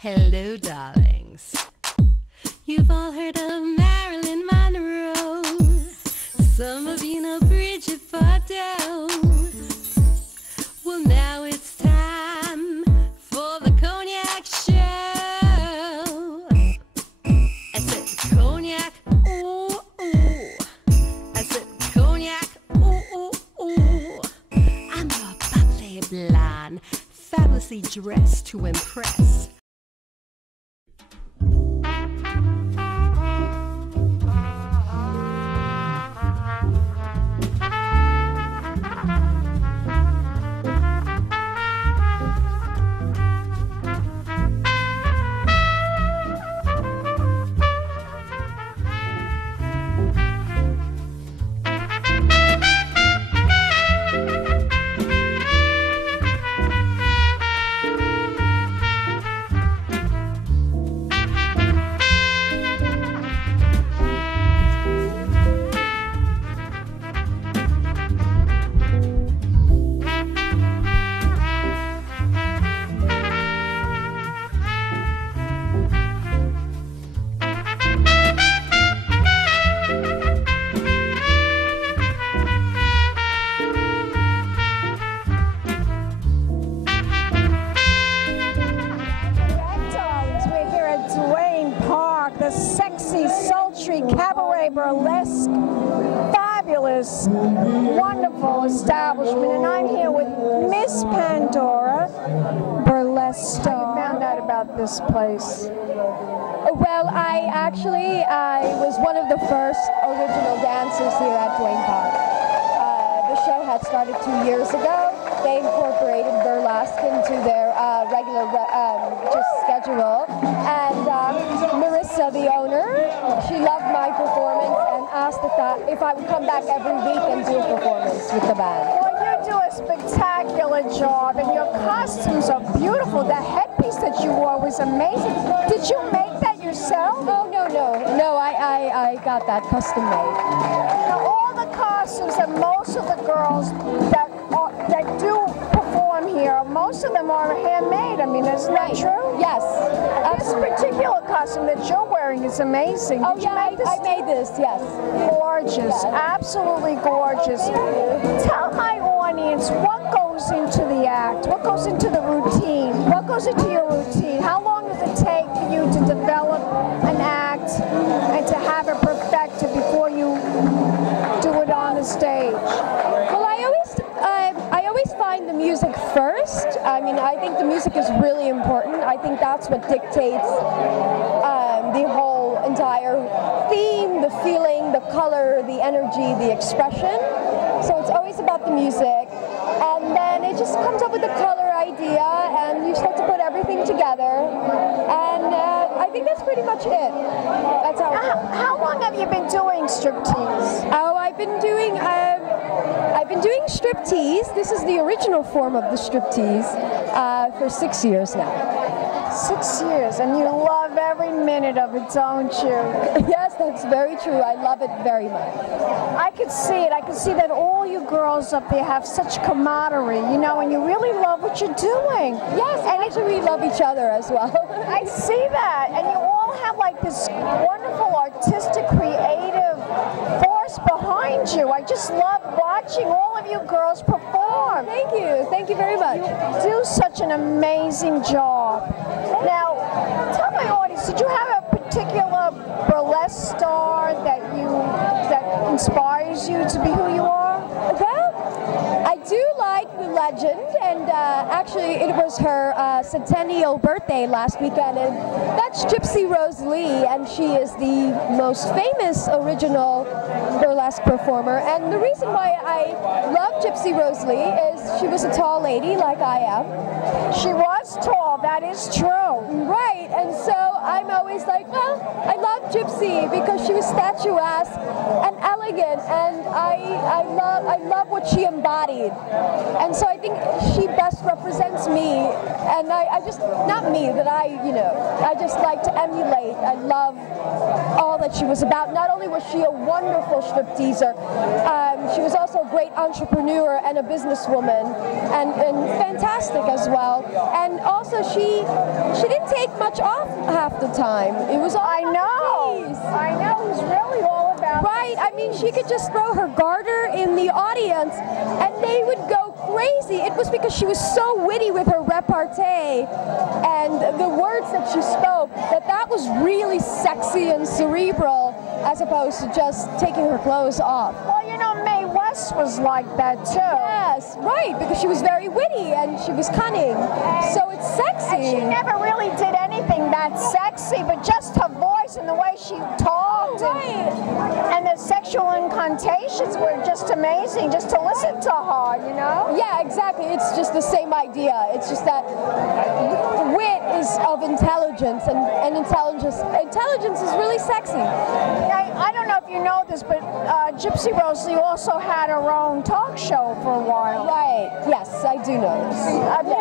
Hello, darlings. You've all heard of Marilyn Monroe. Some of you know Bridget Bardot. Well, now it's time for the Cognac show. I said cognac, ooh, ooh. I said cognac, ooh, ooh, ooh. I'm a bubbly blonde, fabulously dressed to impress. The sexy, sultry, cabaret, burlesque, fabulous, wonderful establishment. And I'm here with Miss Pandora, Burlesque Stars. How you found out about this place? Well, I was one of the first original dancers here at Duane Park. The show had started 2 years ago. They incorporated burlesque into their regular schedule. And Marissa, the owner, she loved my performance and asked if I would come back every week and do a performance with the band. Well, you do a spectacular job, and your costumes are beautiful. The headpiece that you wore was amazing. Did you make that yourself? Oh, no, I got that custom made. Now, all the costumes that most of the girls that do perform here, most of them are handmade. I mean, isn't that true? Yes. This particular costume that you're wearing is amazing. Oh, yeah, I made this, yes. Gorgeous, absolutely gorgeous. Tell my audience what goes into the act, what goes into the routine, what goes into your routine. How long does it take for you to develop an act and to have it perfected before you do it on the stage? Well, I always find the music first. I mean, I think the music is really important. I think that's what dictates the whole entire theme, the feeling, the color, the energy, the expression. So it's always about the music. And then it just comes up with the color idea, and you start to put everything together. And I think that's pretty much it. That's how it works. How long have you been doing striptease? Oh, I've been doing striptease. This is the original form of the striptease for 6 years now. 6 years, and you love every minute of it, don't you? Yes, that's very true. I love it very much. I could see it. I could see that all you girls up there have such camaraderie, you know, and you really love what you're doing. Yes, and actually we love each other as well. I see that, and you all have like this wonderful artistic, creative force behind you. I just love watching all of you girls perform. Thank you very much. You do such an amazing job. Now, tell my audience, did you have a particular burlesque star that inspires you to be who you are? Well, I do like the legend, and actually it was her centennial birthday last weekend, and that's Gypsy Rose Lee, and she is the most famous original burlesque performer. And the reason why I love Gypsy Rose Lee is she was a tall lady like I am. She was tall, that is true. Right, and so I'm always like, well, I love Gypsy because she was statuesque and elegant, and I love what she embodied. And so I think she best represents me, and I just, not me, but I just like to emulate. I love all that she was about. Not only was she a wonderful stripteaser, She was also a great entrepreneur and a businesswoman, and fantastic as well. And also, she didn't take much off half the time. It was all I know. It was really all about. Right. I mean, she could just throw her garter in the audience, and they would go crazy. It was because she was so witty with her repartee and the words that she spoke that was really sexy and cerebral, as opposed to just taking her clothes off. Well, you know, Mae West was like that too. Yes, right, because she was very witty and she was cunning. So it's sexy. And she never really did anything that sexy, but just her voice and the way she talked, and the sexual incantations were just amazing, just to listen to her, you know? Yeah, exactly. It's just the same idea. It's just that wit is of intelligence, and intelligence is really sexy. I don't know if you know this, but Gypsy Rosie also had her own talk show for a while. Right. Yes, I do know this.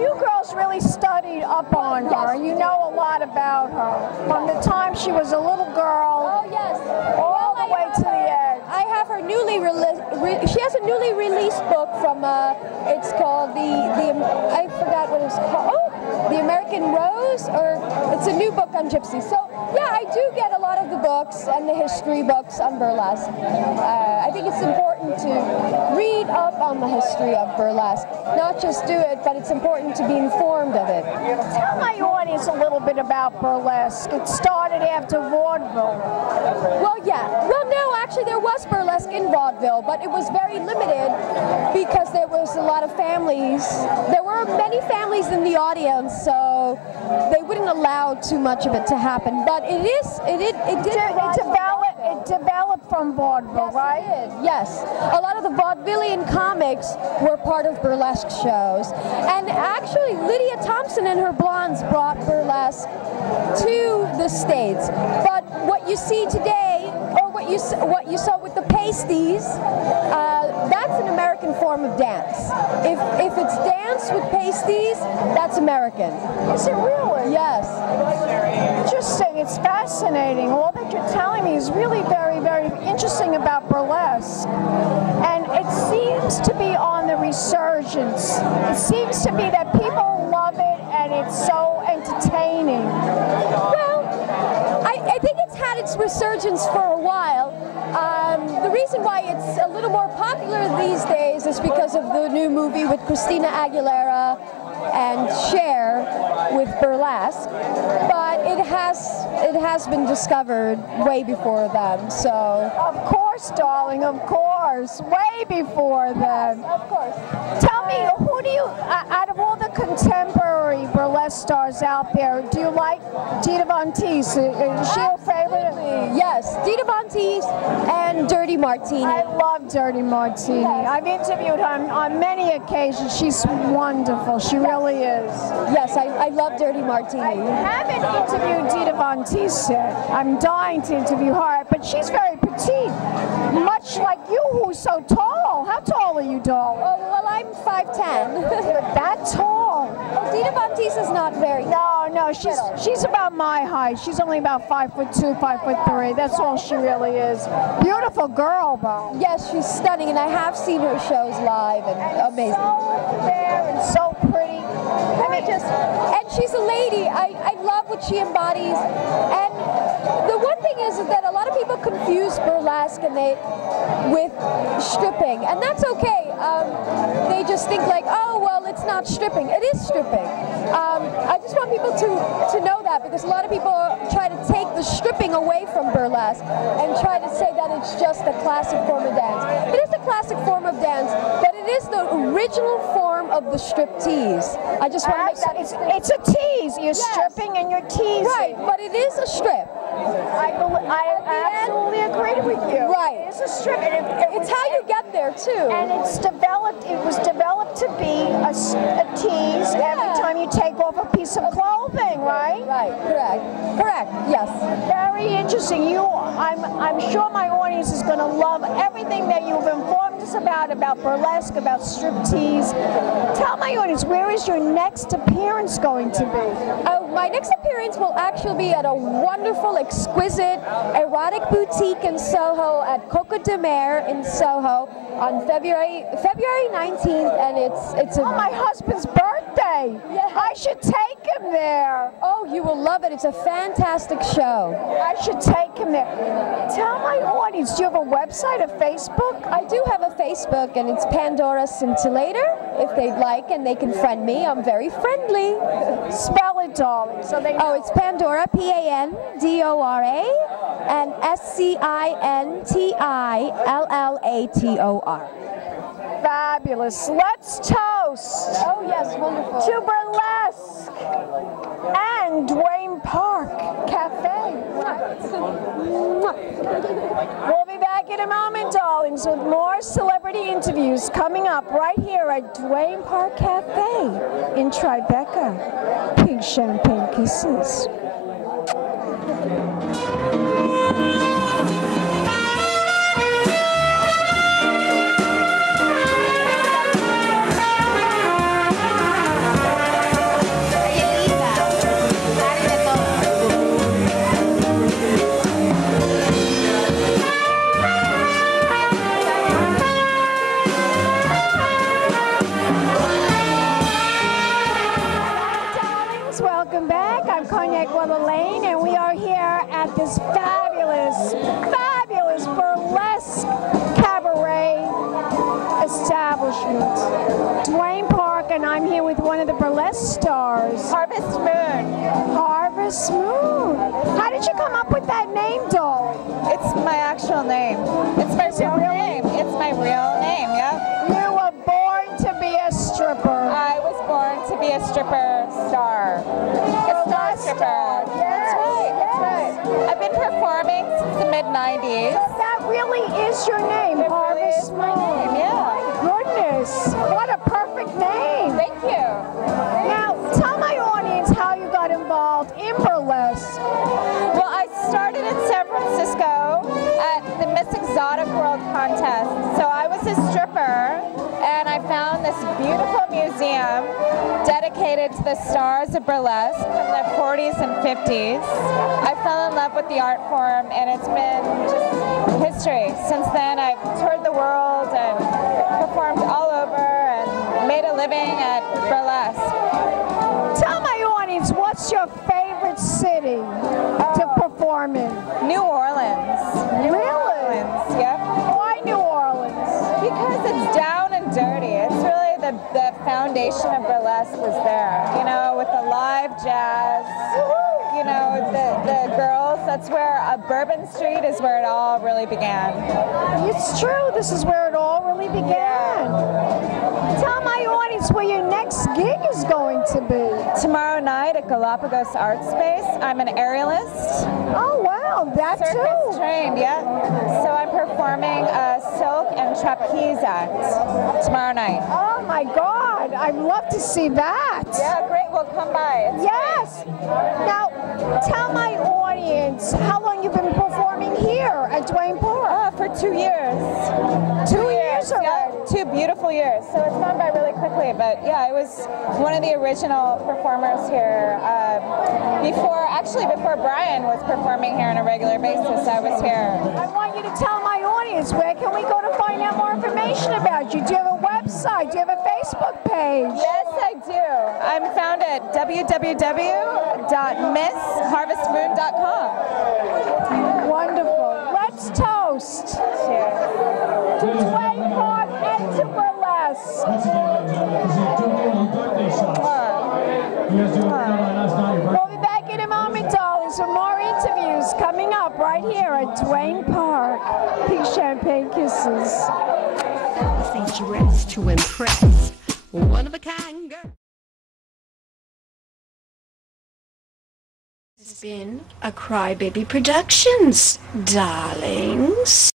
You girls really studied up on her, and you know a lot about her. From the time she was a little girl, oh yes, all the way to the end. I have her she has a newly released book from, it's called I forgot what it's called. Oh, The American Rose, or it's a new book on Gypsy. So yeah, I do get a lot of the books and the history books on burlesque. I think it's important to read up on the history of burlesque. Not just do it, but it's important to be informed of it. Tell my audience a little bit about burlesque. It started after vaudeville. Well, yeah. Well, no, actually there was burlesque in vaudeville, but it was very limited because there was a lot of families. There were many families in the audience, so they wouldn't allow too much of it to happen. But it developed from vaudeville, yes, right? It did. Yes. A lot of the vaudevillian comics were part of burlesque shows. And actually, Lydia Thompson and her Blondes brought burlesque to the States. But what you see today, or what you saw with the pasties, that's an American form of dance. If it's dance with pasties, that's American. Is it really? Yes. Interesting. It's fascinating. All that you're telling me is really very, very interesting about burlesque. And it seems to be on the resurgence. It seems to be that people love it and it's so entertaining. Well, I think it's had its resurgence for a while. The reason why it's a little more popular these days is because of the new movie with Christina Aguilera and Cher with burlesque, but it has been discovered way before them. So of course, darling, of course, way before then. Of course. Tell me, who do you, out of all the contemporary burlesque stars out there, do you like Dita Von Teese? Is she your favorite? Yes, Dita Von Teese and Dirty Martini. I love Dirty Martini. Yes. I've interviewed her on many occasions. She's wonderful. She really is. Yes, I love Dirty Martini. I haven't interviewed Dita Von Teese yet. I'm dying to interview her, but she's very petite, much like you, who's so tall. How tall are you, darling? Oh, well, I'm 5'10". You're that tall. Oh, Dita Von Teese is not very tall. No, she's about my height. She's only about 5'2", 5'3". That's all she really is. Beautiful girl, though. Yes, she's stunning, and I have seen her shows live, and amazing. So fair and so pretty. And she's a lady. I love what she embodies. And the one thing is that a lot of people confuse burlesque with stripping, and that's okay. They just think like, oh, well, it's not stripping. It is stripping. I just want people to know that, because a lot of people try to take the stripping away from burlesque and try to say that it's just a classic form of dance. It is a classic form of dance, but it is the original form of the striptease. I just want to make that it's a tease. You're stripping and you're teasing. Right, but it is a strip. I absolutely agree with you. Right. It's a strip. It's how you get there, too. And it was developed to be a tease every time you take off a piece of clothing, right? Right, correct, yes. Very interesting. I'm sure my audience is going to love everything that you've informed us us about burlesque, about striptease. Tell my audience, where is your next appearance going to be? My next appearance will actually be at a wonderful, exquisite, erotic boutique in Soho at Coco de Mer in Soho on February 19th, and it's my husband's birthday. Yeah. I should take him there. Oh, you will love it. It's a fantastic show. I should take him there. Tell my audience, do you have a website, a Facebook? I do have a Facebook, and it's Pandora Scintillator, if they'd like, and they can friend me. I'm very friendly. Spell it, darling, so they know. Oh, it's Pandora, Pandora, and Scintillator. Fabulous. Let's toast. Oh, yes, wonderful. To Burlesque and Duane Park Cafe. We'll be back in a moment, darlings, with more celebrity interviews coming up right here at Duane Park Cafe in Tribeca. Pink champagne kisses. Wellerlane, and we are here at this fabulous burlesque cabaret establishment. Duane Park, and I'm here with one of the burlesque stars. Harvest Moon. Harvest Moon. How did you come up with that name, doll? It's my actual name. It's my real name. It's my real name, yeah. You were born to be a stripper. I was born to be a stripper star. A star stripper. Yes, That's right. I've been performing since the mid-90s. That really is your name, It really Harvest is my name, yeah. Goodness, what a perfect name. Thank you. Now, tell my audience how you got involved in burlesque. Well, I started in San Francisco at the Miss Exotic World Contest. So I was a stripper, and I found this beautiful museum dedicated to the stars of burlesque from the 40s and 50s. I fell in love with the art form, and it's been just history. Since then, I've toured the world and performed all over and made a living at burlesque. Tell my audience, what's your favorite city to perform in? New Orleans. New Really? Orleans, yep. Why New Orleans? Because it's down and dirty. It's really the foundation of burlesque was there, you know, with the live jazz, you know, the girls. That's where Bourbon Street is where it all really began. It's true, this is where it all really began. Tell my audience where your next gig is going to be. Tomorrow night at Galapagos Art Space, I'm an aerialist. Oh wow, that Circus too. trained, yeah. So I'm performing a silk and trapeze act tomorrow night. Oh my God, I'd love to see that. Yeah, great. Well, come by. It's Yes. Now, tell my audience how long you've been performing here at Duane Park. for 2 years. 2 years already. Yeah, 2 beautiful years. So it's gone by really quickly. But yeah, I was one of the original performers here. Before Brian was performing here on a regular basis, I was here. I want you to tell my audience, where can we go to find out more information about you? Do you have a website? Do you have a Facebook page? Yes, I do. I'm found at www.missharvestmoon.com. Wonderful. Let's toast. Cheers. To Duane Park and to Burlesque. We'll be back in a moment, darlings, for more interviews coming up right here at Duane Park. Pink champagne kisses. Fancy dress to impress. One of a kind girl. It's been a Crybaby Productions, darlings.